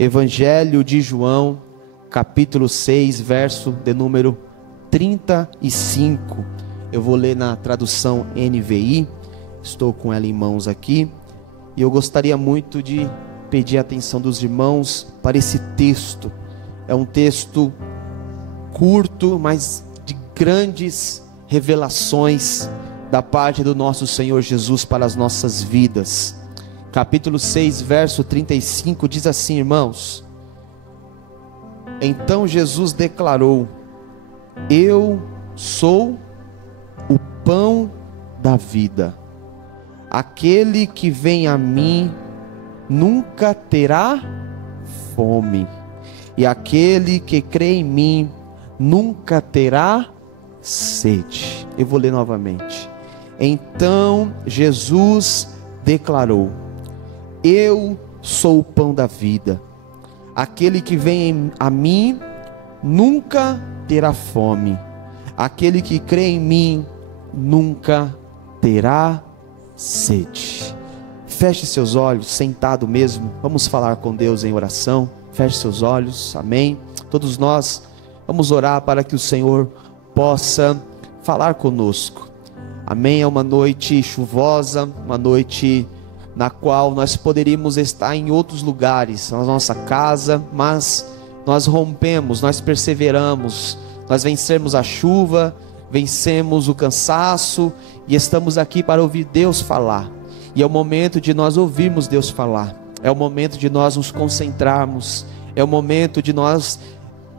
Evangelho de João, capítulo 6, verso de número 35. Eu vou ler na tradução NVI, estou com ela em mãos aqui, e eu gostaria muito de pedir a atenção dos irmãos para esse texto. É um texto curto, mas de grandes revelações da parte do nosso Senhor Jesus para as nossas vidas. Capítulo 6, verso 35 diz assim, irmãos: Então Jesus declarou: Eu sou o pão da vida. Aquele que vem a mim nunca terá fome, e aquele que crê em mim nunca terá sede. Eu vou ler novamente. Então Jesus declarou: Eu sou o pão da vida. Aquele que vem a mim nunca terá fome. Aquele que crê em mim nunca terá sede. Feche seus olhos, sentado mesmo. Vamos falar com Deus em oração. Feche seus olhos, amém. Todos nós vamos orar para que o Senhor possa falar conosco, amém. É uma noite chuvosa, uma noite na qual nós poderíamos estar em outros lugares, na nossa casa, mas nós rompemos, nós perseveramos, nós vencemos a chuva, vencemos o cansaço e estamos aqui para ouvir Deus falar. E é o momento de nós ouvirmos Deus falar, é o momento de nós nos concentrarmos, é o momento de nós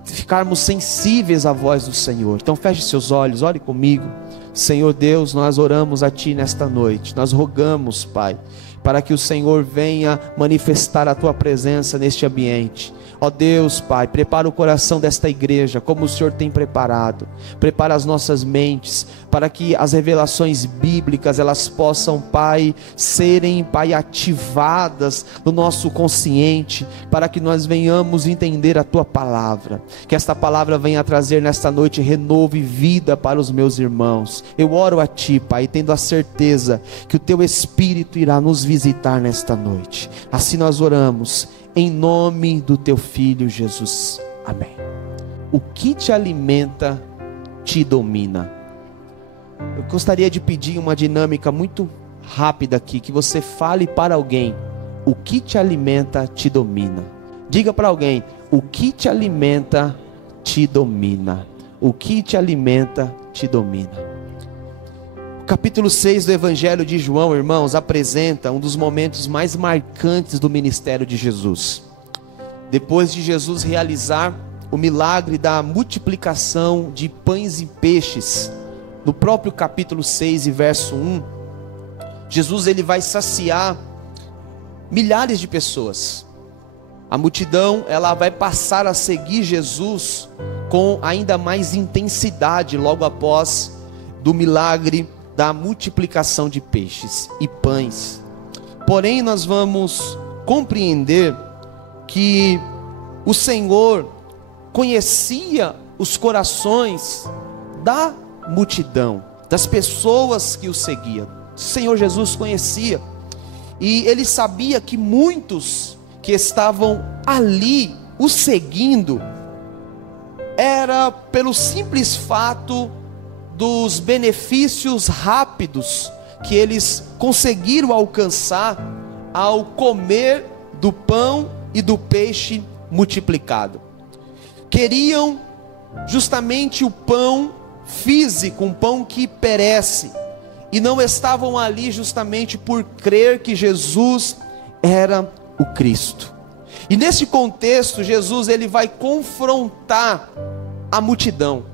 ficarmos sensíveis à voz do Senhor. Então feche seus olhos, ore comigo. Senhor Deus, nós oramos a Ti nesta noite, nós rogamos, Pai, para que o Senhor venha manifestar a Tua presença neste ambiente. Ó Deus, Pai, prepara o coração desta igreja, como o Senhor tem preparado. Prepara as nossas mentes, para que as revelações bíblicas, elas possam, Pai, serem, Pai, ativadas no nosso consciente, para que nós venhamos entender a Tua palavra. Que esta palavra venha trazer nesta noite renovo e vida para os meus irmãos. Eu oro a Ti, Pai, tendo a certeza que o Teu Espírito irá nos visitar nesta noite. Assim nós oramos, em nome do Teu Filho Jesus, amém. O que te alimenta te domina. Eu gostaria de pedir uma dinâmica muito rápida aqui, que você fale para alguém: o que te alimenta te domina. Diga para alguém: o que te alimenta te domina. O que te alimenta te domina. O capítulo 6 do Evangelho de João, irmãos, apresenta um dos momentos mais marcantes do ministério de Jesus. Depois de Jesus realizar o milagre da multiplicação de pães e peixes, no próprio capítulo 6 e verso 1, Jesus ele vai saciar milhares de pessoas. A multidão ela vai passar a seguir Jesus com ainda mais intensidade logo após do milagre da multiplicação de peixes e pães. Porém, nós vamos compreender que o Senhor conhecia os corações da multidão, das pessoas que o seguiam. O Senhor Jesus conhecia, e Ele sabia que muitos que estavam ali o seguindo, era pelo simples fato dos benefícios rápidos que eles conseguiram alcançar ao comer do pão e do peixe multiplicado. Queriam justamente o pão físico, um pão que perece, e não estavam ali justamente por crer que Jesus era o Cristo. E nesse contexto, Jesus ele vai confrontar a multidão.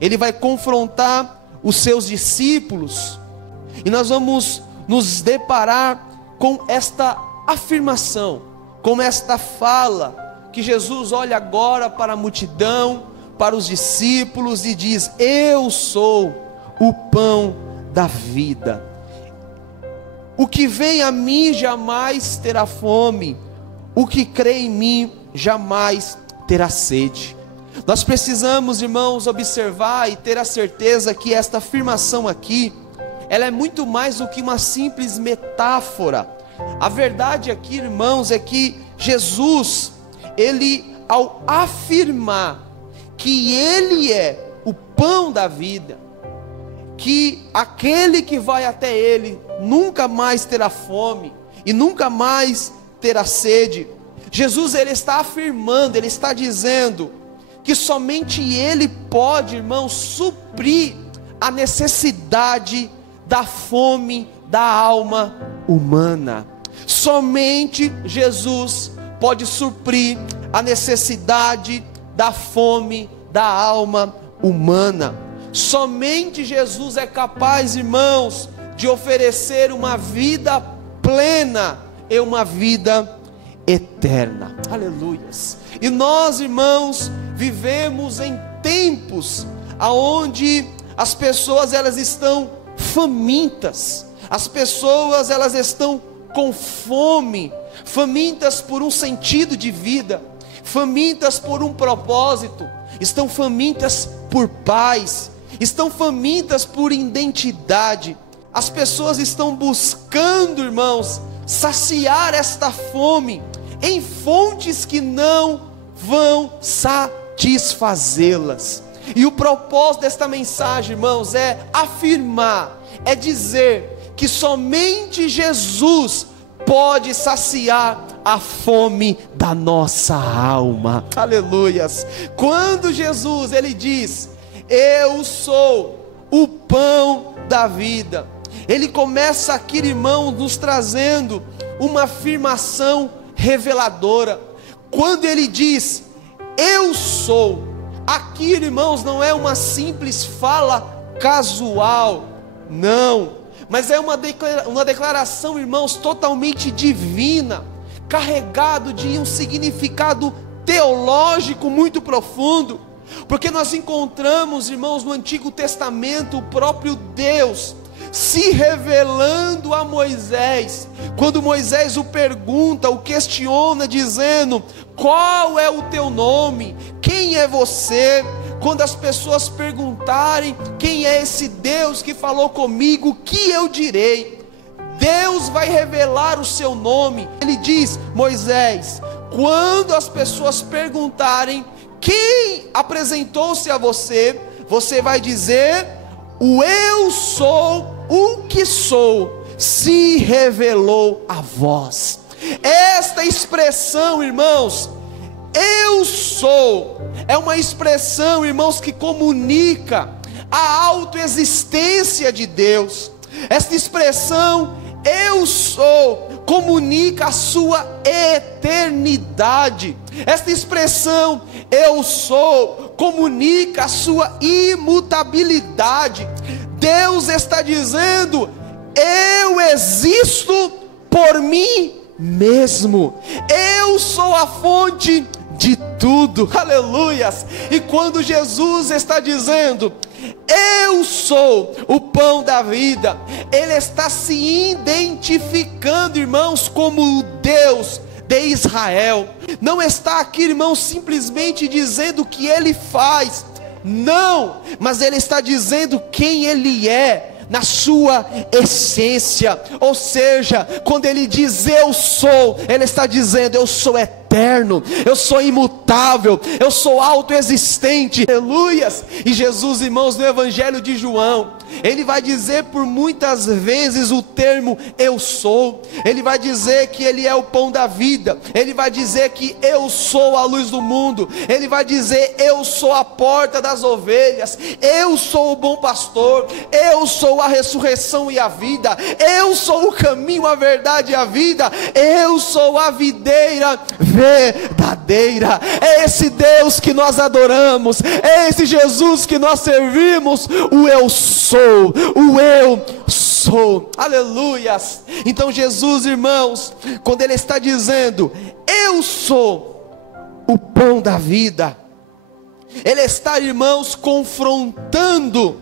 Ele vai confrontar os seus discípulos, e nós vamos nos deparar com esta afirmação, com esta fala, que Jesus olha agora para a multidão, para os discípulos e diz: Eu sou o pão da vida. O que vem a mim jamais terá fome, o que crê em mim jamais terá sede. Nós precisamos, irmãos, observar e ter a certeza que esta afirmação aqui, ela é muito mais do que uma simples metáfora. A verdade aqui, irmãos, é que Jesus, ele, ao afirmar que ele é o pão da vida, que aquele que vai até ele nunca mais terá fome e nunca mais terá sede, Jesus, ele está afirmando, ele está dizendo que somente ele pode, irmãos, suprir a necessidade da fome da alma humana. Somente Jesus pode suprir a necessidade da fome da alma humana. Somente Jesus é capaz, irmãos, de oferecer uma vida plena e uma vida eterna. Aleluias. E nós, irmãos, vivemos em tempos aonde as pessoas, elas estão famintas. As pessoas, elas estão com fome, famintas por um sentido de vida, famintas por um propósito, estão famintas por paz, estão famintas por identidade. As pessoas estão buscando, irmãos, saciar esta fome em fontes que não vão satisfazê-las. E o propósito desta mensagem, irmãos, é afirmar, é dizer que somente Jesus pode saciar a fome da nossa alma. Aleluias. Quando Jesus, ele diz: eu sou o pão da vida, ele começa aqui, irmão, nos trazendo uma afirmação reveladora. Quando ele diz eu sou, aqui, irmãos, não é uma simples fala casual, não, mas é uma declaração, irmãos, totalmente divina, carregado de um significado teológico muito profundo, porque nós encontramos, irmãos, no Antigo Testamento o próprio Deus se revelando a Moisés. Quando Moisés o pergunta, o questiona, dizendo: qual é o teu nome? Quem é você? Quando as pessoas perguntarem quem é esse Deus que falou comigo, o que eu direi? Deus vai revelar o seu nome. Ele diz: Moisés, quando as pessoas perguntarem quem apresentou-se a você, você vai dizer: o eu sou o que sou se revelou a vós. Esta expressão, irmãos, eu sou, é uma expressão, irmãos, que comunica a autoexistência de Deus. Esta expressão eu sou comunica a sua eternidade. Esta expressão eu sou comunica a sua imutabilidade. Deus está dizendo: eu existo por mim mesmo, eu sou a fonte de tudo. Aleluias. E quando Jesus está dizendo eu sou o pão da vida, ele está se identificando, irmãos, como o Deus de Israel. Não está aqui, irmãos, simplesmente dizendo o que ele faz, não, mas ele está dizendo quem ele é na sua essência. Ou seja, quando ele diz eu sou, ele está dizendo eu sou eterno, eu sou imutável, eu sou autoexistente. Aleluias. E Jesus, irmãos, no Evangelho de João, ele vai dizer por muitas vezes o termo eu sou. Ele vai dizer que ele é o pão da vida, ele vai dizer que eu sou a luz do mundo, ele vai dizer eu sou a porta das ovelhas, eu sou o bom pastor, eu sou a ressurreição e a vida, eu sou o caminho, a verdade e a vida, eu sou a videira verdadeira. É esse Deus que nós adoramos, é esse Jesus que nós servimos, o eu sou, o eu sou. Aleluias. Então Jesus, irmãos, quando ele está dizendo eu sou o pão da vida, ele está, irmãos, confrontando,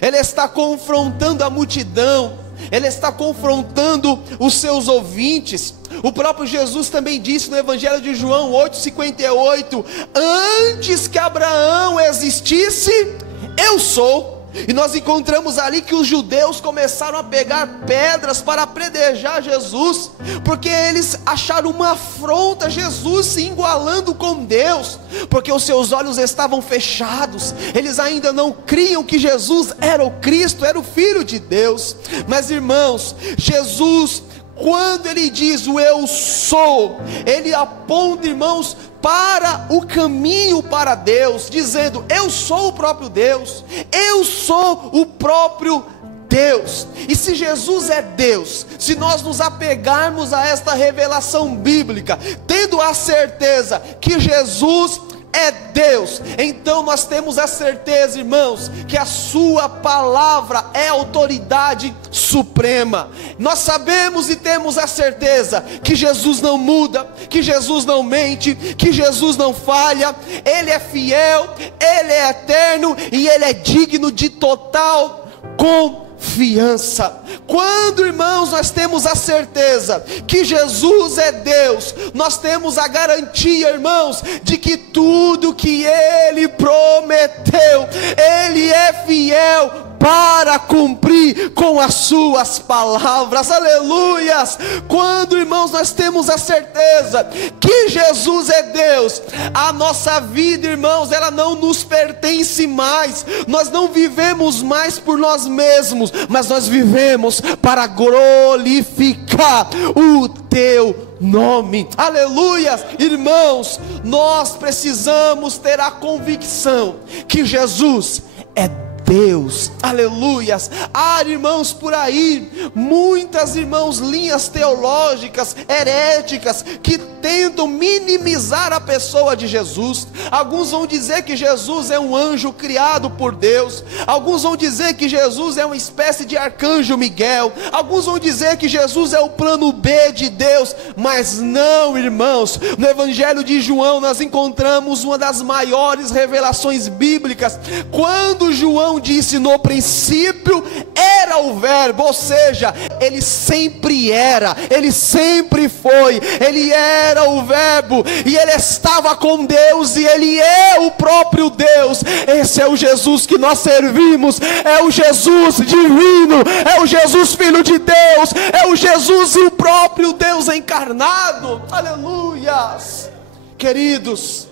ele está confrontando a multidão, ele está confrontando os seus ouvintes. O próprio Jesus também disse no Evangelho de João 8,58: antes que Abraão existisse, eu sou. E nós encontramos ali que os judeus começaram a pegar pedras para apedrejar Jesus, porque eles acharam uma afronta Jesus se igualando com Deus, porque os seus olhos estavam fechados, eles ainda não criam que Jesus era o Cristo, era o Filho de Deus. Mas irmãos, Jesus, quando ele diz o eu sou, ele aponta, irmãos, para o caminho para Deus, dizendo: eu sou o próprio Deus, eu sou o próprio Deus. E se Jesus é Deus, se nós nos apegarmos a esta revelação bíblica, tendo a certeza que Jesus é Deus, então nós temos a certeza, irmãos, que a sua palavra é autoridade suprema. Nós sabemos e temos a certeza que Jesus não muda, que Jesus não mente, que Jesus não falha. Ele é fiel, Ele é eterno e Ele é digno de total confiança. Quando, irmãos, nós temos a certeza que Jesus é Deus, nós temos a garantia, irmãos, de que tudo que Ele prometeu, Ele é fiel para cumprir com as suas palavras. Aleluias! Quando, irmãos, nós temos a certeza que Jesus é Deus, a nossa vida, irmãos, ela não nos pertence mais. Nós não vivemos mais por nós mesmos, mas nós vivemos para glorificar o teu nome. Aleluias! Irmãos, nós precisamos ter a convicção que Jesus é Deus. Aleluias! Há, irmãos, por aí muitas, irmãos, linhas teológicas heréticas que tentam minimizar a pessoa de Jesus. Alguns vão dizer que Jesus é um anjo criado por Deus, alguns vão dizer que Jesus é uma espécie de arcanjo Miguel, alguns vão dizer que Jesus é o plano B de Deus. Mas não, irmãos, no Evangelho de João nós encontramos uma das maiores revelações bíblicas, quando João disse: no princípio era o verbo, ou seja, ele sempre era, ele sempre foi, ele era o verbo, e ele estava com Deus, e ele é o próprio Deus. Esse é o Jesus que nós servimos, é o Jesus divino, é o Jesus Filho de Deus, é o Jesus, o próprio Deus encarnado. Aleluias! Queridos,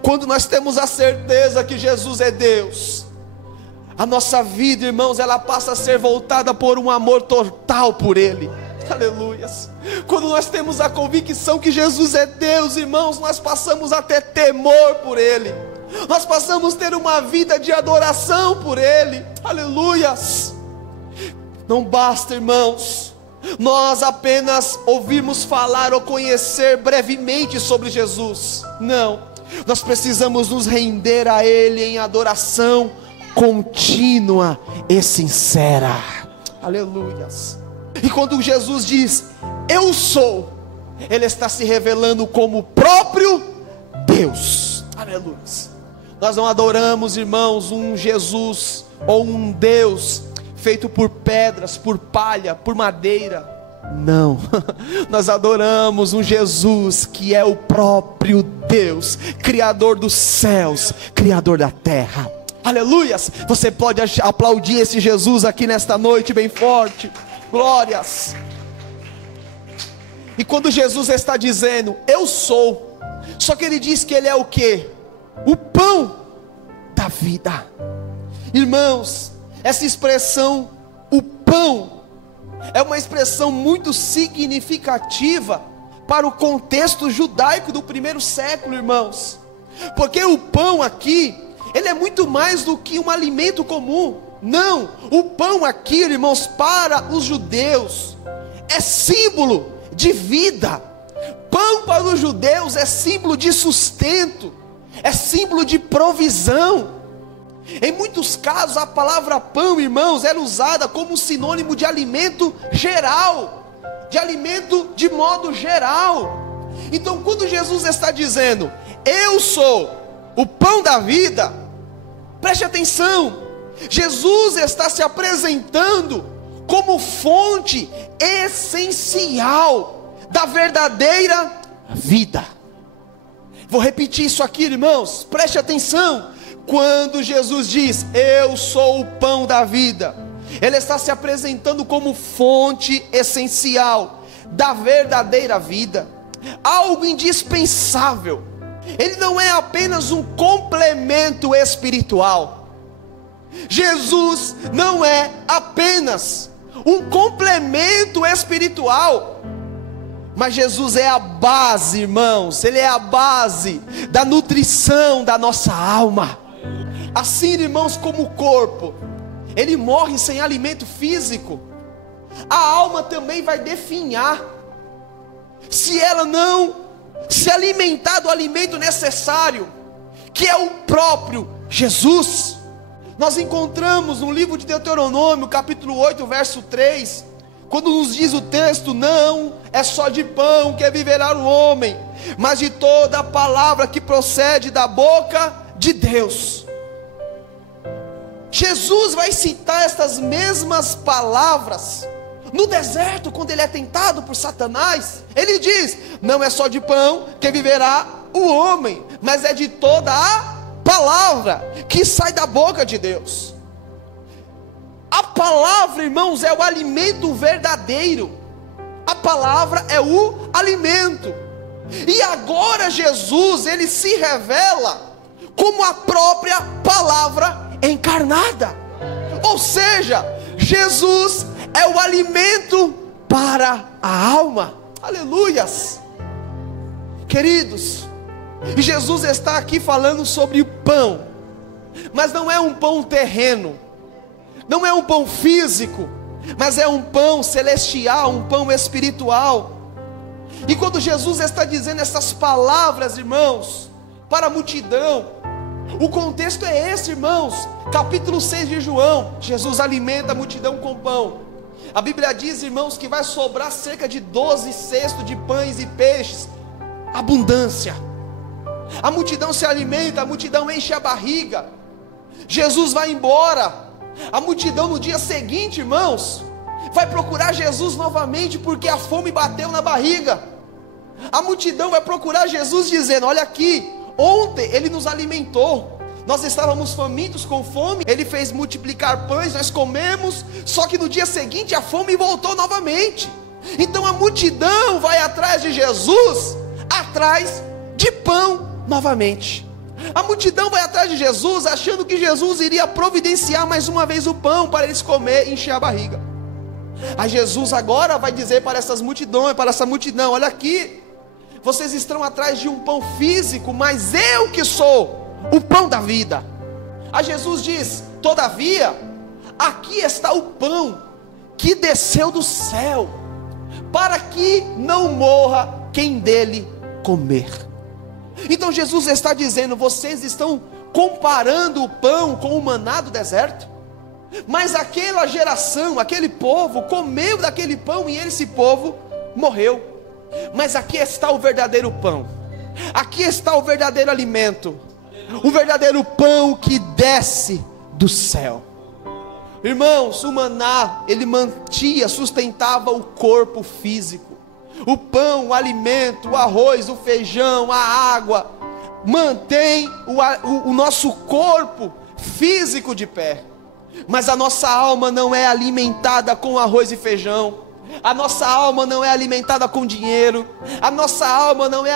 quando nós temos a certeza que Jesus é Deus, a nossa vida, irmãos, ela passa a ser voltada por um amor total por Ele. Aleluias! Quando nós temos a convicção que Jesus é Deus, irmãos, nós passamos a ter temor por Ele, nós passamos a ter uma vida de adoração por Ele. Aleluias! Não basta, irmãos, nós apenas ouvirmos falar ou conhecer brevemente sobre Jesus. Não, nós precisamos nos render a Ele em adoração contínua e sincera. Aleluias! E quando Jesus diz eu sou, Ele está se revelando como o próprio Deus. Aleluias! Nós não adoramos, irmãos, um Jesus ou um Deus feito por pedras, por palha, por madeira. Não, nós adoramos um Jesus que é o próprio Deus, Criador dos céus, Criador da terra. Aleluias! Você pode aplaudir esse Jesus aqui nesta noite bem forte. Glórias! E quando Jesus está dizendo eu sou, só que Ele diz que Ele é o quê? O pão da vida. Irmãos, essa expressão, o pão, é uma expressão muito significativa para o contexto judaico do primeiro século, irmãos. Porque o pão aqui, ele é muito mais do que um alimento comum. Não, o pão aqui, irmãos, para os judeus é símbolo de vida. Pão para os judeus é símbolo de sustento, é símbolo de provisão. Em muitos casos a palavra pão, irmãos, era usada como sinônimo de alimento geral, de alimento de modo geral. Então quando Jesus está dizendo eu sou o pão da vida, preste atenção, Jesus está se apresentando como fonte essencial da verdadeira vida. Vou repetir isso aqui, irmãos, preste atenção. Quando Jesus diz, eu sou o pão da vida, Ele está se apresentando como fonte essencial da verdadeira vida, algo indispensável. Ele não é apenas um complemento espiritual. Jesus não é apenas um complemento espiritual, mas Jesus é a base, irmãos. Ele é a base da nutrição da nossa alma. Assim, irmãos, como o corpo, ele morre sem alimento físico, a alma também vai definhar, se ela não se alimentar do alimento necessário, que é o próprio Jesus. Nós encontramos no livro de Deuteronômio, capítulo 8, verso 3, quando nos diz o texto, não é só de pão que viverá o homem, mas de toda a palavra que procede da boca de Deus. Jesus vai citar estas mesmas palavras no deserto, quando ele é tentado por Satanás. Ele diz, não é só de pão que viverá o homem, mas é de toda a palavra que sai da boca de Deus. A palavra, irmãos, é o alimento verdadeiro. A palavra é o alimento. E agora Jesus, ele se revela como a própria palavra encarnada. Ou seja, Jesus é o alimento para a alma. Aleluias. Queridos, Jesus está aqui falando sobre o pão, mas não é um pão terreno, não é um pão físico, mas é um pão celestial, um pão espiritual. E quando Jesus está dizendo essas palavras, irmãos, para a multidão, o contexto é esse, irmãos. Capítulo 6 de João, Jesus alimenta a multidão com pão. A Bíblia diz, irmãos, que vai sobrar cerca de 12 cestos de pães e peixes. Abundância. A multidão se alimenta, a multidão enche a barriga. Jesus vai embora. A multidão no dia seguinte, irmãos, vai procurar Jesus novamente, porque a fome bateu na barriga. A multidão vai procurar Jesus dizendo, olha aqui, ontem ele nos alimentou, nós estávamos famintos com fome, ele fez multiplicar pães, nós comemos, só que no dia seguinte a fome voltou novamente. Então a multidão vai atrás de Jesus, atrás de pão novamente. A multidão vai atrás de Jesus, achando que Jesus iria providenciar mais uma vez o pão para eles comer e encher a barriga. Aí Jesus agora vai dizer para essa multidão, olha aqui, vocês estão atrás de um pão físico, mas eu que sou o pão da vida. Aí Jesus diz, todavia, aqui está o pão que desceu do céu, para que não morra quem dele comer. Então Jesus está dizendo, vocês estão comparando o pão com o maná do deserto, mas aquela geração, aquele povo comeu daquele pão e esse povo morreu. Mas aqui está o verdadeiro pão, aqui está o verdadeiro alimento, o verdadeiro pão que desce do céu. Irmãos, o maná, ele sustentava o corpo físico. O pão, o alimento, o arroz, o feijão, a água, mantém o nosso corpo físico de pé. Mas a nossa alma não é alimentada com arroz e feijão. A nossa alma não é alimentada com dinheiro. A nossa alma não é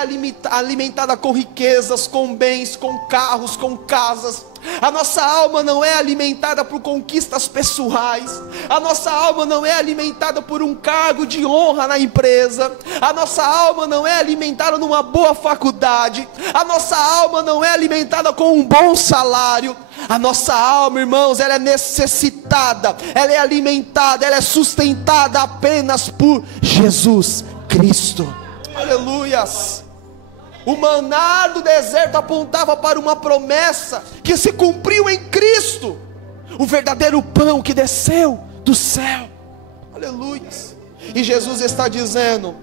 alimentada com riquezas, com bens, com carros, com casas. A nossa alma não é alimentada por conquistas pessoais. A nossa alma não é alimentada por um cargo de honra na empresa. A nossa alma não é alimentada numa boa faculdade. A nossa alma não é alimentada com um bom salário. A nossa alma, irmãos, ela é necessitada, ela é alimentada, ela é sustentada apenas por Jesus Cristo. Aleluias. O maná do deserto apontava para uma promessa que se cumpriu em Cristo, o verdadeiro pão que desceu do céu. Aleluias. E Jesus está dizendo,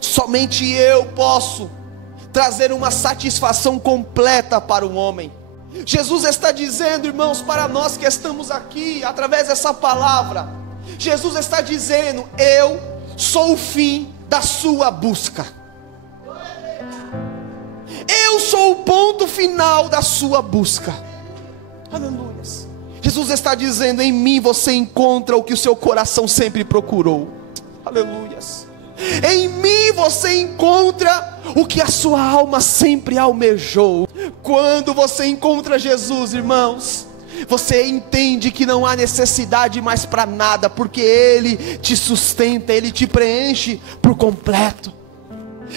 somente eu posso trazer uma satisfação completa para o homem. Jesus está dizendo, irmãos, para nós que estamos aqui, através dessa palavra, Jesus está dizendo, eu sou o fim da sua busca. Eu sou o o ponto final da sua busca. Aleluia. Jesus está dizendo: em mim você encontra o que o seu coração sempre procurou. Aleluias. Em mim você encontra o que a sua alma sempre almejou. Quando você encontra Jesus, irmãos, você entende que não há necessidade mais para nada, porque Ele te sustenta, Ele te preenche por completo.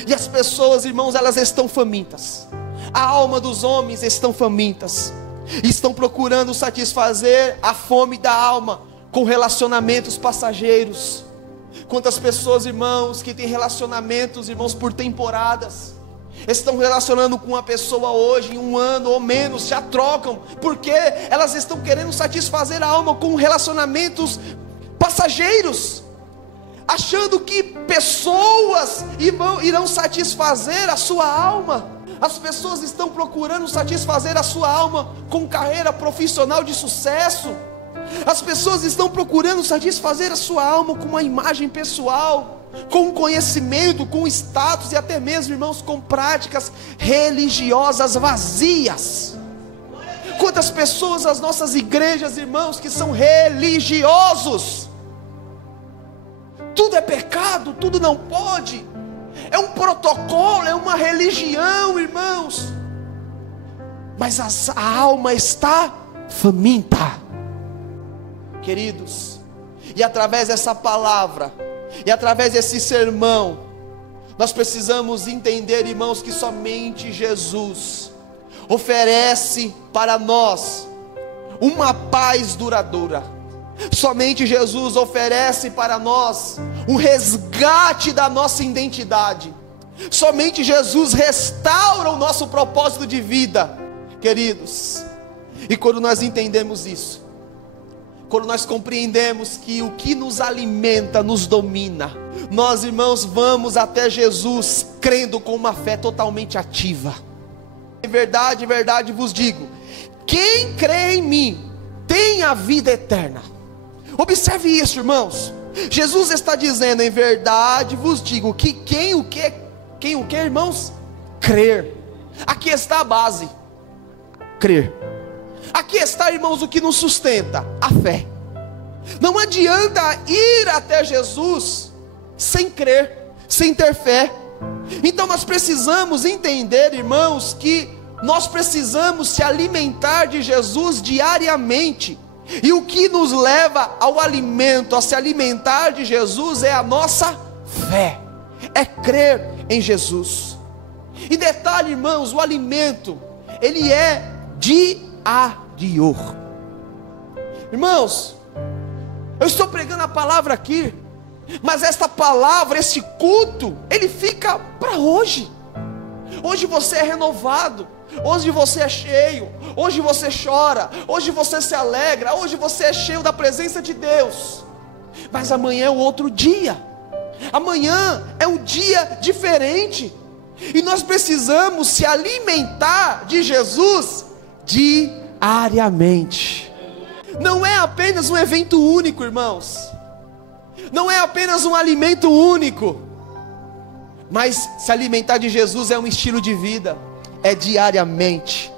E as pessoas, irmãos, elas estão famintas. A alma dos homens estão famintas, estão procurando satisfazer a fome da alma com relacionamentos passageiros. Quantas pessoas, irmãos, que têm relacionamentos, irmãos, por temporadas, estão relacionando com uma pessoa hoje, em um ano ou menos, já trocam, porque elas estão querendo satisfazer a alma com relacionamentos passageiros, achando que pessoas irão satisfazer a sua alma. As pessoas estão procurando satisfazer a sua alma com carreira profissional de sucesso. As pessoas estão procurando satisfazer a sua alma com uma imagem pessoal, com conhecimento, com status e até mesmo, irmãos, com práticas religiosas vazias. Quantas pessoas nas nossas igrejas, irmãos, que são religiosos. Tudo é pecado, tudo não pode. É um protocolo, é uma religião, irmãos. Mas a alma está faminta, queridos. E através dessa palavra, e através desse sermão, nós precisamos entender, irmãos, que somente Jesus oferece para nós uma paz duradoura. Somente Jesus oferece para nós um resgate da nossa identidade. Somente Jesus restaura o nosso propósito de vida, queridos. E quando nós entendemos isso, quando nós compreendemos que o que nos alimenta nos domina, nós, irmãos, vamos até Jesus crendo com uma fé totalmente ativa. Em verdade, verdade vos digo, quem crê em mim tem a vida eterna. Observe isso, irmãos. Jesus está dizendo: em verdade vos digo que quem o que, irmãos? Crer. Aqui está a base, crer. Aqui está, irmãos, o que nos sustenta, a fé. Não adianta ir até Jesus sem crer, sem ter fé. Então nós precisamos entender, irmãos, que nós precisamos se alimentar de Jesus diariamente. E o que nos leva ao alimento, a se alimentar de Jesus, é a nossa fé, é crer em Jesus. E detalhe, irmãos, o alimento, ele é diário. Irmãos, eu estou pregando a palavra aqui, mas esta palavra, esse culto, ele fica para hoje. Hoje você é renovado, hoje você é cheio, hoje você chora, hoje você se alegra, hoje você é cheio da presença de Deus. Mas amanhã é outro dia, amanhã é um dia diferente, e nós precisamos se alimentar de Jesus diariamente. Não é apenas um evento único, irmãos, não é apenas um alimento único, mas se alimentar de Jesus é um estilo de vida, é diariamente,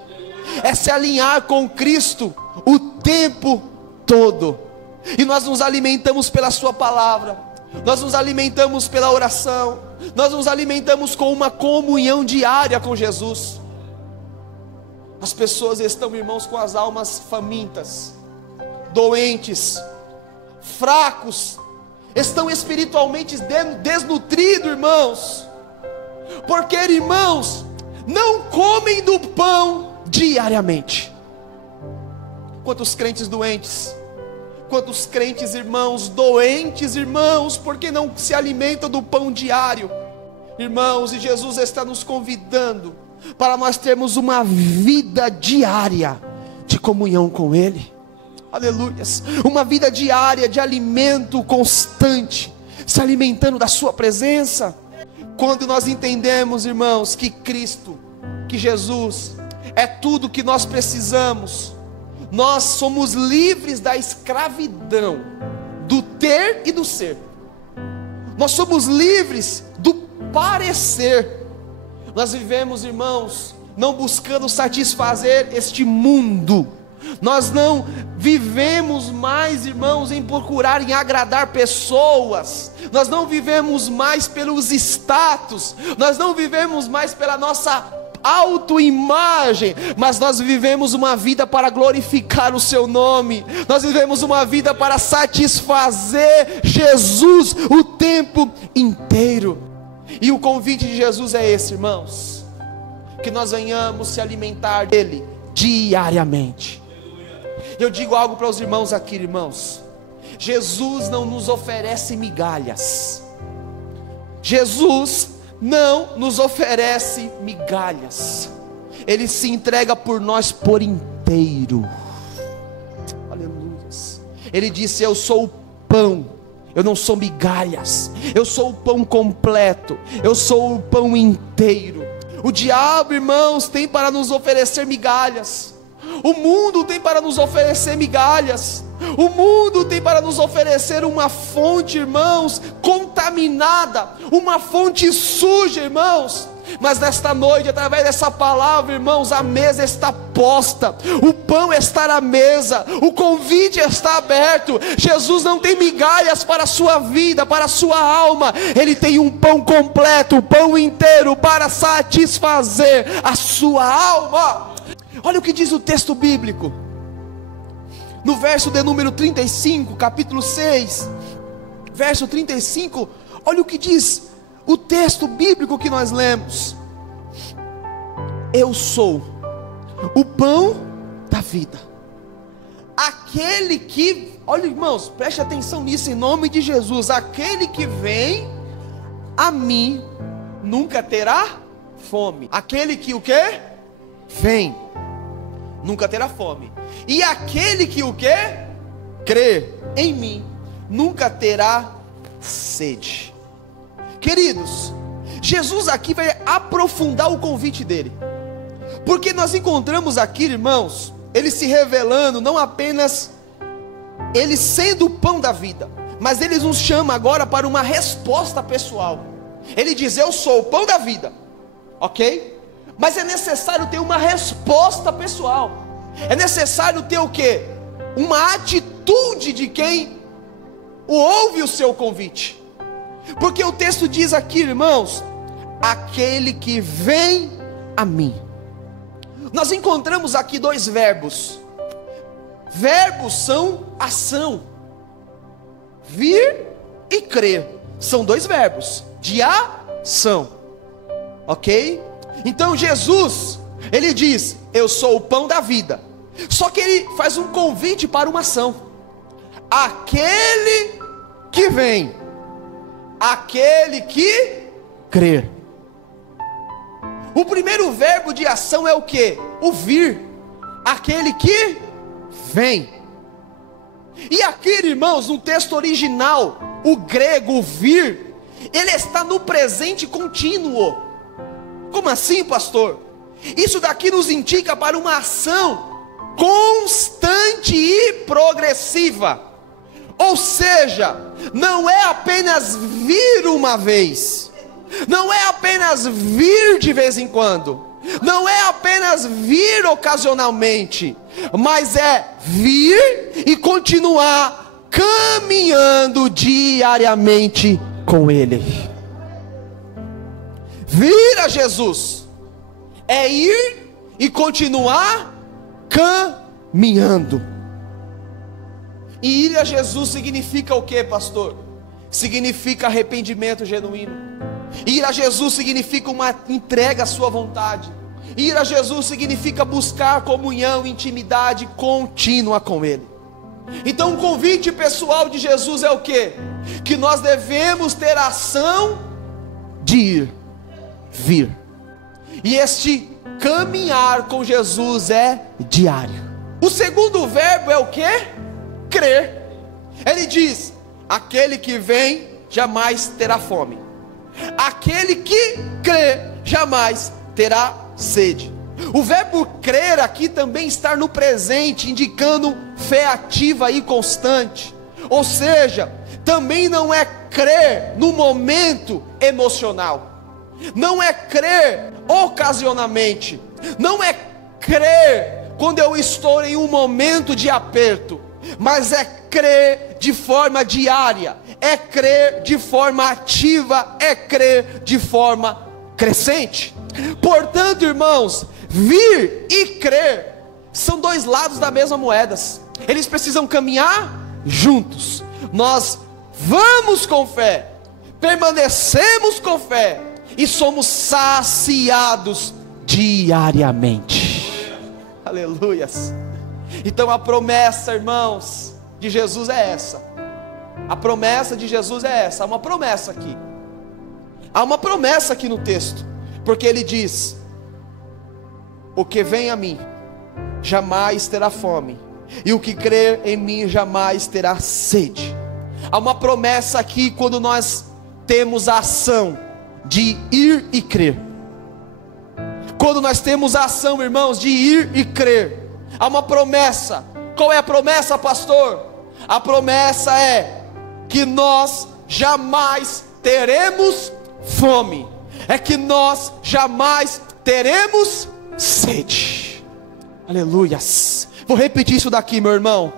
é se alinhar com Cristo o tempo todo. E nós nos alimentamos pela sua palavra, nós nos alimentamos pela oração, nós nos alimentamos com uma comunhão diária com Jesus. As pessoas estão, irmãos, com as almas famintas, doentes, fracos, estão espiritualmente desnutridos, irmãos, porque, irmãos, não comem do pão diariamente. Quantos crentes doentes, quantos crentes, irmãos, doentes, irmãos, porque não se alimentam do pão diário, irmãos. E Jesus está nos convidando para nós termos uma vida diária de comunhão com Ele. Aleluias, uma vida diária de alimento constante, se alimentando da sua presença. Quando nós entendemos, irmãos, que Cristo, que Jesus é tudo que nós precisamos, nós somos livres da escravidão do ter e do ser. Nós somos livres do parecer. Nós vivemos, irmãos, não buscando satisfazer este mundo. Nós não vivemos mais, irmãos, em procurar em agradar pessoas. Nós não vivemos mais pelos status. Nós não vivemos mais pela nossa autoimagem, mas nós vivemos uma vida para glorificar o seu nome. Nós vivemos uma vida para satisfazer Jesus o tempo inteiro. E o convite de Jesus é esse, irmãos, que nós venhamos se alimentar dele diariamente. Eu digo algo para os irmãos aqui, irmãos: Jesus não nos oferece migalhas. Jesus não nos oferece migalhas. Ele se entrega por nós por inteiro. Aleluia. Ele disse: eu sou o pão, eu não sou migalhas. Eu sou o pão completo, eu sou o pão inteiro. O diabo, irmãos, tem para nos oferecer migalhas. O mundo tem para nos oferecer migalhas. O mundo tem para nos oferecer uma fonte, irmãos, contaminada, uma fonte suja, irmãos. Mas nesta noite, através dessa palavra, irmãos, a mesa está posta, o pão está na mesa, o convite está aberto. Jesus não tem migalhas para a sua vida, para a sua alma. Ele tem um pão completo, o pão inteiro para satisfazer a sua alma. Olha o que diz o texto bíblico, no verso de número 35, capítulo 6, verso 35, olha o que diz o texto bíblico que nós lemos: eu sou o pão da vida. Aquele que, olha, irmãos, preste atenção nisso em nome de Jesus: aquele que vem a mim nunca terá fome. Aquele que o quê? Vem, nunca terá fome. E aquele que o quê? Crê em mim, nunca terá sede. Queridos, Jesus aqui vai aprofundar o convite dele, porque nós encontramos aqui, irmãos, ele se revelando, não apenas ele sendo o pão da vida, mas ele nos chama agora para uma resposta pessoal. Ele diz: eu sou o pão da vida, ok? Mas é necessário ter uma resposta pessoal. É necessário ter o quê? Uma atitude de quem ouve o seu convite. Porque o texto diz aqui, irmãos: aquele que vem a mim. Nós encontramos aqui dois verbos. Verbos são ação. Vir e crer são dois verbos de ação, ok? Então Jesus, ele diz: eu sou o pão da vida. Só que ele faz um convite para uma ação. Aquele que vem, aquele que crer. O primeiro verbo de ação é o que? O vir. Aquele que vem. E aqui, irmãos, no texto original, o grego, o vir, ele está no presente contínuo. Como assim, pastor? Isso daqui nos indica para uma ação constante e progressiva. Ou seja, não é apenas vir uma vez, não é apenas vir de vez em quando, não é apenas vir ocasionalmente, mas é vir e continuar caminhando diariamente com Ele. Vir a Jesus é ir e continuar caminhando. E ir a Jesus significa o que, pastor? Significa arrependimento genuíno. Ir a Jesus significa uma entrega à sua vontade. Ir a Jesus significa buscar comunhão, intimidade contínua com Ele. Então o convite pessoal de Jesus é o que? Que nós devemos ter a ação de ir, vir. E este caminhar com Jesus é diário. O segundo verbo é o que? Crer. Ele diz: aquele que vem jamais terá fome. Aquele que crê jamais terá sede. O verbo crer aqui também está no presente, indicando fé ativa e constante. Ou seja, também não é crer no momento emocional, não é crer ocasionalmente, não é crer quando eu estou em um momento de aperto, mas é crer de forma diária, é crer de forma ativa, é crer de forma crescente. Portanto, irmãos, vir e crer são dois lados da mesma moeda, eles precisam caminhar juntos. Nós vamos com fé, permanecemos com fé e somos saciados diariamente. Aleluias. Então a promessa, irmãos, de Jesus é essa. A promessa de Jesus é essa. Há uma promessa aqui. Há uma promessa aqui no texto, porque ele diz: o que vem a mim jamais terá fome, e o que crer em mim jamais terá sede. Há uma promessa aqui quando nós temos a ação de ir e crer. Quando nós temos a ação, irmãos, de ir e crer, há uma promessa. Qual é a promessa, pastor? A promessa é que nós jamais teremos fome, é que nós jamais teremos sede. Aleluias. Vou repetir isso daqui, meu irmão.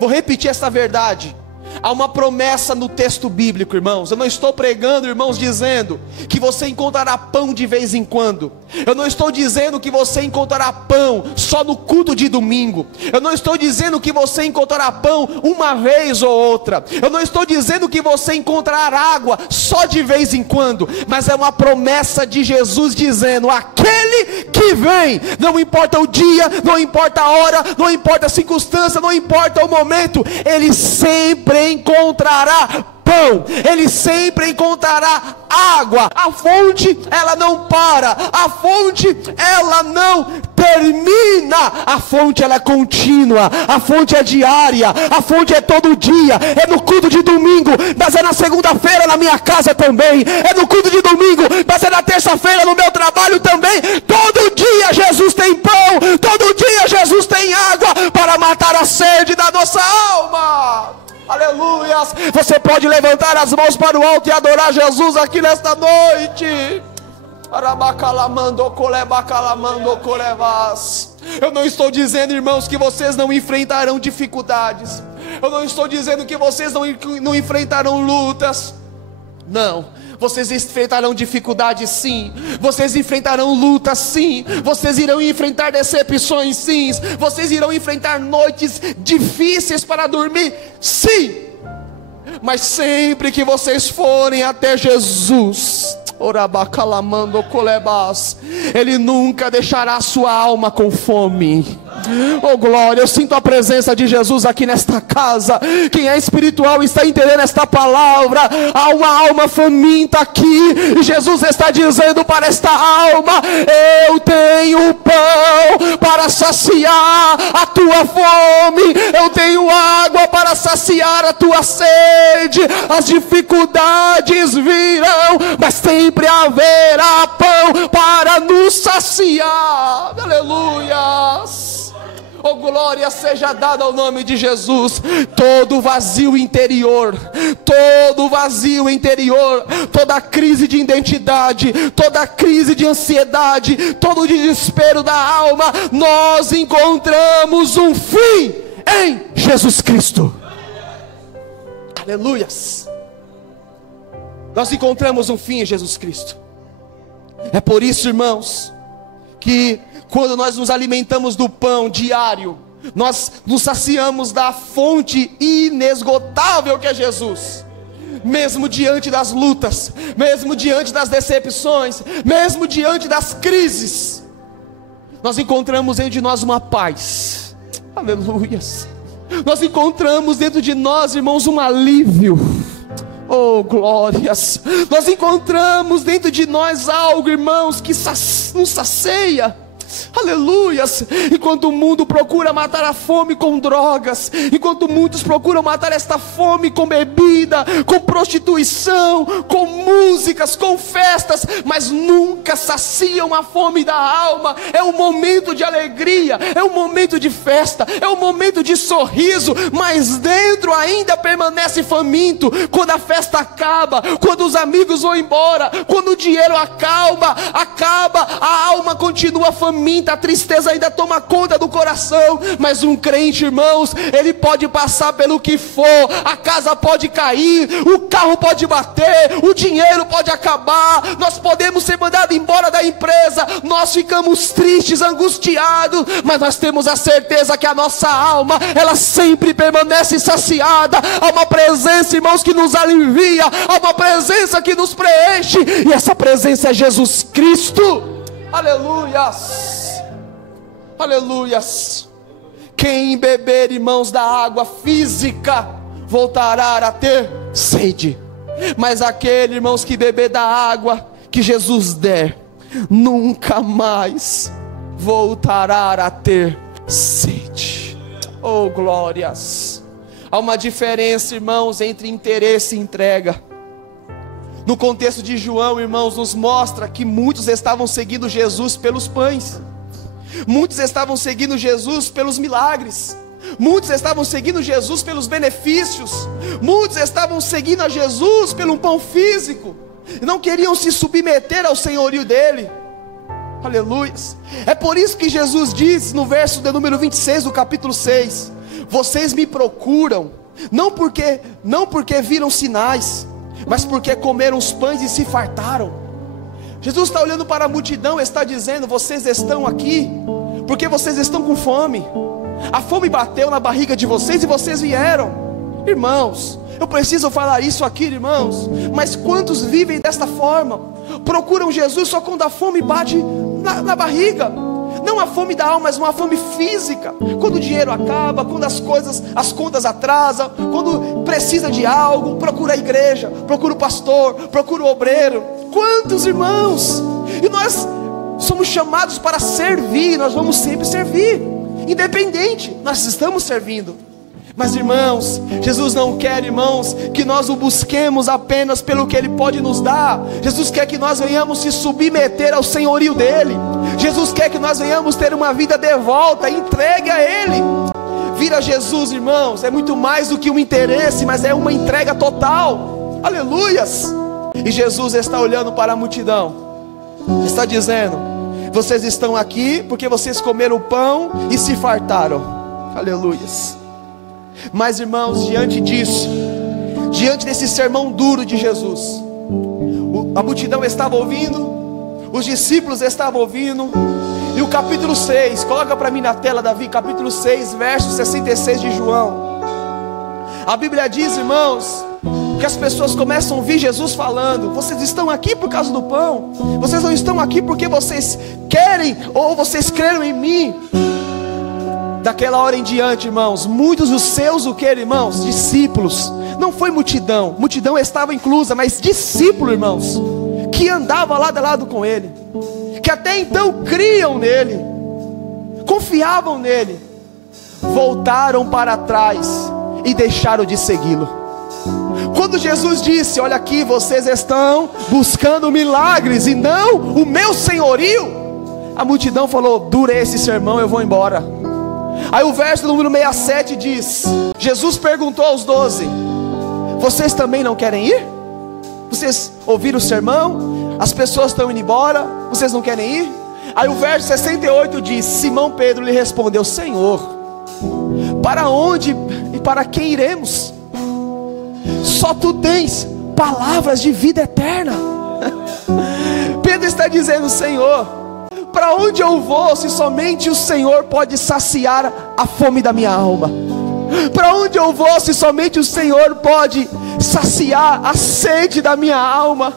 Vou repetir essa verdade. Há uma promessa no texto bíblico, irmãos. Eu não estou pregando, irmãos, dizendo que você encontrará pão de vez em quando. Eu não estou dizendo que você encontrará pão só no culto de domingo. Eu não estou dizendo que você encontrará pão uma vez ou outra. Eu não estou dizendo que você encontrará água só de vez em quando. Mas é uma promessa de Jesus dizendo: aquele que vem, não importa o dia, não importa a hora, não importa a circunstância, não importa o momento, ele sempre encontrará pão, ele sempre encontrará água. A fonte, ela não para, a fonte, ela não termina, a fonte, ela é contínua, a fonte é diária, a fonte é todo dia, é no culto de domingo, mas é na segunda-feira na minha casa também, é no culto de domingo, mas é na terça-feira no meu trabalho também. Todo dia Jesus tem pão, todo dia Jesus tem água para matar a sede da nossa alma. Aleluias. Você pode levantar as mãos para o alto e adorar Jesus aqui nesta noite. Eu não estou dizendo, irmãos, que vocês não enfrentarão dificuldades. Eu não estou dizendo que vocês não enfrentarão lutas. Não, vocês enfrentarão dificuldades sim, vocês enfrentarão lutas sim, vocês irão enfrentar decepções sim, vocês irão enfrentar noites difíceis para dormir sim, mas sempre que vocês forem até Jesus, Ele nunca deixará a sua alma com fome. Oh glória, eu sinto a presença de Jesus aqui nesta casa. Quem é espiritual está entendendo esta palavra. Há uma alma faminta aqui, e Jesus está dizendo para esta alma: eu tenho pão para saciar a tua fome, eu tenho água para saciar a tua sede. As dificuldades virão, mas sempre haverá pão para nos saciar. Aleluias. Oh glória seja dada ao nome de Jesus. Todo vazio interior, toda crise de identidade, toda crise de ansiedade, todo desespero da alma, nós encontramos um fim em Jesus Cristo. Aleluias. Nós encontramos um fim em Jesus Cristo. É por isso, irmãos, que quando nós nos alimentamos do pão diário, nós nos saciamos da fonte inesgotável que é Jesus. Mesmo diante das lutas, mesmo diante das decepções, mesmo diante das crises, nós encontramos dentro de nós uma paz. Aleluias. Nós encontramos dentro de nós, irmãos, um alívio. Oh glórias. Nós encontramos dentro de nós algo, irmãos, que nos sacia. Aleluias. Enquanto o mundo procura matar a fome com drogas, enquanto muitos procuram matar esta fome com bebida, com prostituição, com músicas, com festas, mas nunca saciam a fome da alma. É um momento de alegria, é um momento de festa, é um momento de sorriso, mas dentro ainda permanece faminto. Quando a festa acaba, quando os amigos vão embora, quando o dinheiro acaba, a alma continua faminta. faminta, a tristeza ainda toma conta do coração. Mas um crente, irmãos, ele pode passar pelo que for, a casa pode cair, o carro pode bater, o dinheiro pode acabar, nós podemos ser mandados embora da empresa, nós ficamos tristes, angustiados, mas nós temos a certeza que a nossa alma, ela sempre permanece saciada. Há uma presença, irmãos, que nos alivia, há uma presença que nos preenche, e essa presença é Jesus Cristo. Aleluias, aleluias. Quem beber, irmãos, da água física voltará a ter sede, mas aquele, irmãos, que beber da água que Jesus der, nunca mais voltará a ter sede. Oh, glórias! Há uma diferença, irmãos, entre interesse e entrega. No contexto de João, irmãos, nos mostra que muitos estavam seguindo Jesus pelos pães, muitos estavam seguindo Jesus pelos milagres, muitos estavam seguindo Jesus pelos benefícios, muitos estavam seguindo a Jesus pelo pão físico, não queriam se submeter ao senhorio dele. Aleluia. É por isso que Jesus diz no verso de número 26 do capítulo 6: vocês me procuram, não porque viram sinais, mas porque comeram os pães e se fartaram. Jesus está olhando para a multidão e está dizendo: vocês estão aqui porque vocês estão com fome. A fome bateu na barriga de vocês e vocês vieram. Irmãos, eu preciso falar isso aqui, irmãos, mas quantos vivem desta forma? Procuram Jesus só quando a fome bate na barriga. Não a fome da alma, mas uma fome física. Quando o dinheiro acaba, quando as contas atrasam, quando precisa de algo, procura a igreja, procura o pastor, procura o obreiro. Quantos, irmãos? E nós somos chamados para servir, nós vamos sempre servir, independente, nós estamos servindo. Mas, irmãos, Jesus não quer, irmãos, que nós o busquemos apenas pelo que Ele pode nos dar. Jesus quer que nós venhamos se submeter ao senhorio dEle. Jesus quer que nós venhamos ter uma vida devota, entregue a Ele. Vir a Jesus, irmãos, é muito mais do que um interesse, mas é uma entrega total. Aleluias. E Jesus está olhando para a multidão, está dizendo: vocês estão aqui porque vocês comeram o pão e se fartaram. Aleluias. Mas, irmãos, diante disso, diante desse sermão duro de Jesus, a multidão estava ouvindo, os discípulos estavam ouvindo, e o capítulo 6, coloca para mim na tela, Davi, capítulo 6, verso 66 de João. A Bíblia diz, irmãos, que as pessoas começam a ouvir Jesus falando: vocês estão aqui por causa do pão, vocês não estão aqui porque vocês querem ou vocês creram em mim. Daquela hora em diante, irmãos, muitos dos seus, o que, irmãos? Discípulos. Não foi multidão, multidão estava inclusa, mas discípulos, irmãos, que andava lado a lado com ele, que até então criam nele, confiavam nele, voltaram para trás e deixaram de segui-lo. Quando Jesus disse: olha aqui, vocês estão buscando milagres e não o meu senhorio, a multidão falou: dura esse sermão, eu vou embora. Aí o verso número 67 diz: Jesus perguntou aos 12: vocês também não querem ir? Vocês ouviram o sermão? As pessoas estão indo embora, vocês não querem ir? Aí o verso 68 diz: Simão Pedro lhe respondeu: Senhor, para onde e para quem iremos? Só tu tens palavras de vida eterna. Pedro está dizendo: Senhor, para onde eu vou se somente o Senhor pode saciar a fome da minha alma? Para onde eu vou se somente o Senhor pode saciar a sede da minha alma?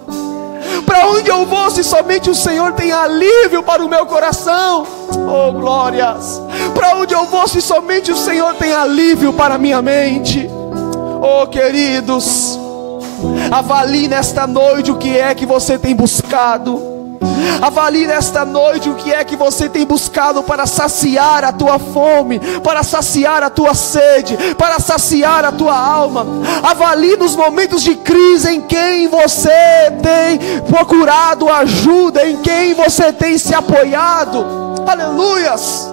Para onde eu vou se somente o Senhor tem alívio para o meu coração? Oh, glórias! Para onde eu vou se somente o Senhor tem alívio para a minha mente? Oh, queridos, avalie nesta noite o que é que você tem buscado. Avalie nesta noite o que é que você tem buscado para saciar a tua fome, para saciar a tua sede, para saciar a tua alma. Avalie nos momentos de crise em quem você tem procurado ajuda, em quem você tem se apoiado. Aleluias!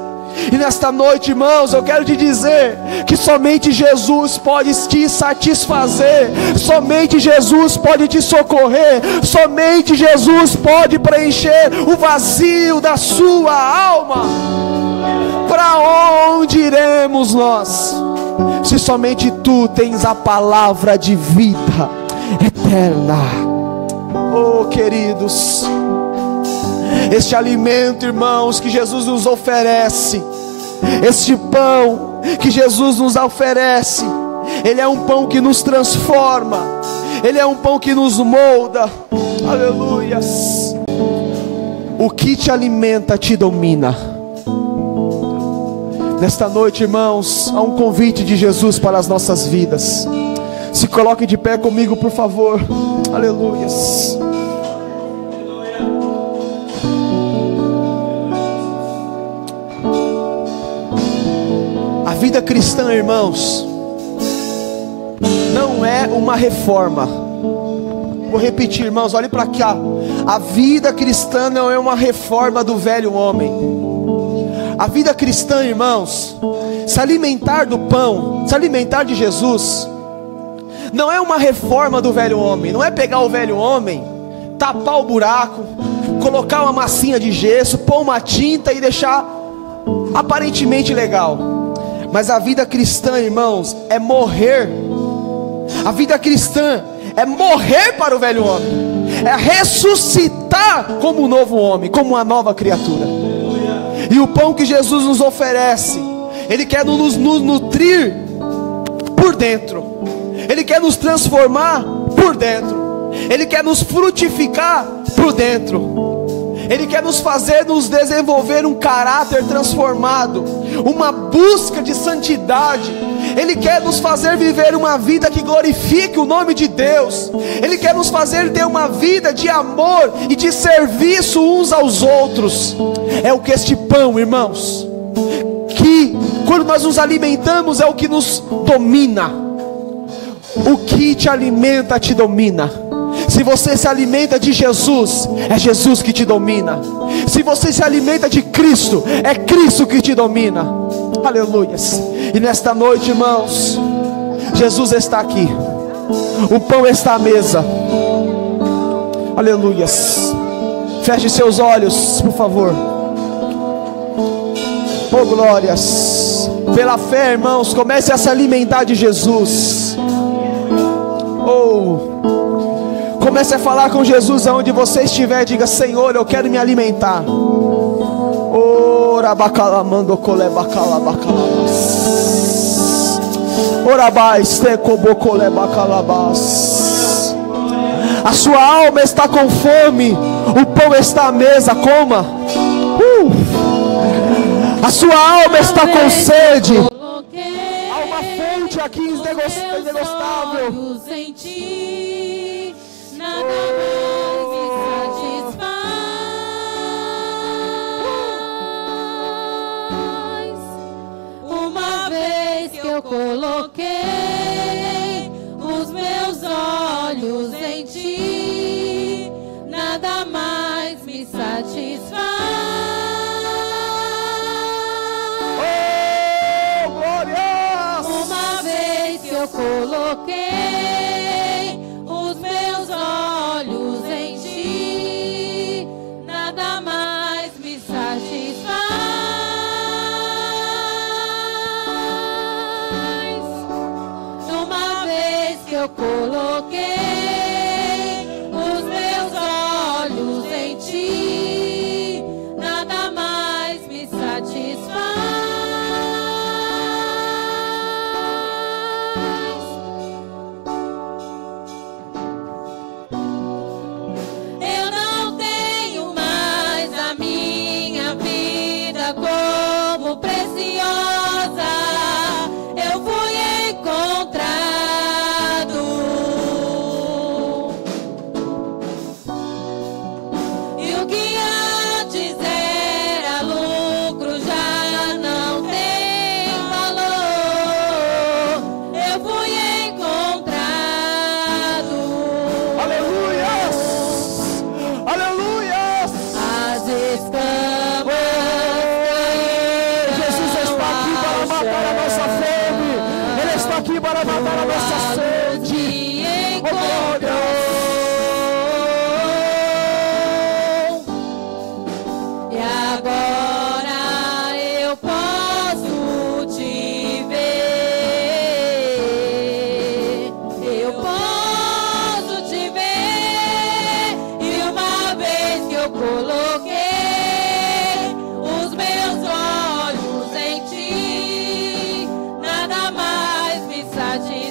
E nesta noite, irmãos, eu quero te dizer que somente Jesus pode te satisfazer, somente Jesus pode te socorrer, somente Jesus pode preencher o vazio da sua alma. Para onde iremos nós, se somente tu tens a palavra de vida eterna? Oh, queridos, este alimento, irmãos, que Jesus nos oferece, este pão que Jesus nos oferece, ele é um pão que nos transforma, ele é um pão que nos molda. Aleluias. O que te alimenta te domina. Nesta noite, irmãos, há um convite de Jesus para as nossas vidas. Se coloque de pé comigo, por favor. Aleluias. A vida cristã, irmãos, não é uma reforma. Vou repetir, irmãos, olhe para cá. A vida cristã não é uma reforma do velho homem. A vida cristã, irmãos, se alimentar do pão, se alimentar de Jesus, não é uma reforma do velho homem. Não é pegar o velho homem, tapar o buraco, colocar uma massinha de gesso, pôr uma tinta e deixar aparentemente legal. Mas a vida cristã, irmãos, é morrer. A vida cristã é morrer para o velho homem, é ressuscitar como um novo homem, como uma nova criatura. E o pão que Jesus nos oferece, Ele quer nos nutrir por dentro, Ele quer nos transformar por dentro, Ele quer nos frutificar por dentro, Ele quer nos fazer nos desenvolver um caráter transformado, uma busca de santidade. Ele quer nos fazer viver uma vida que glorifique o nome de Deus. Ele quer nos fazer ter uma vida de amor e de serviço uns aos outros. É o que este pão, irmãos, que quando nós nos alimentamos é o que nos domina. O que te alimenta te domina. Se você se alimenta de Jesus, é Jesus que te domina. Se você se alimenta de Cristo, é Cristo que te domina. Aleluias. E nesta noite, irmãos, Jesus está aqui, o pão está à mesa. Aleluias. Feche seus olhos, por favor. Oh, glórias. Pela fé, irmãos, comece a se alimentar de Jesus. Comece a falar com Jesus aonde você estiver. Diga: Senhor, eu quero me alimentar. Ora bacalamando colebacalabacalabas. Orabais tecobocole-bacalabas. A sua alma está com fome, o pão está à mesa, coma. A sua alma está com sede, há uma fonte aqui indegustável. Nada mais me satisfaz. Uma vez que eu coloquei os meus olhos em ti, nada mais me satisfaz. Oh, glórias! Uma vez que eu coloquei os meus olhos em ti, nada mais me satisfaz. Uma vez que eu coloquei os meus olhos em ti, nada mais me satisfaz. Eu não tenho mais a minha vida como preciosa. Eu fui encontrado. E o que antes era lucro já não tem valor. Eu fui encontrado. Aleluias! Aleluias! As escamas caíram para matar a nossa sede. Oh, glória. E agora eu posso te ver, eu posso te ver. E uma vez que eu coloquei os meus olhos em ti, nada mais me satisfaz.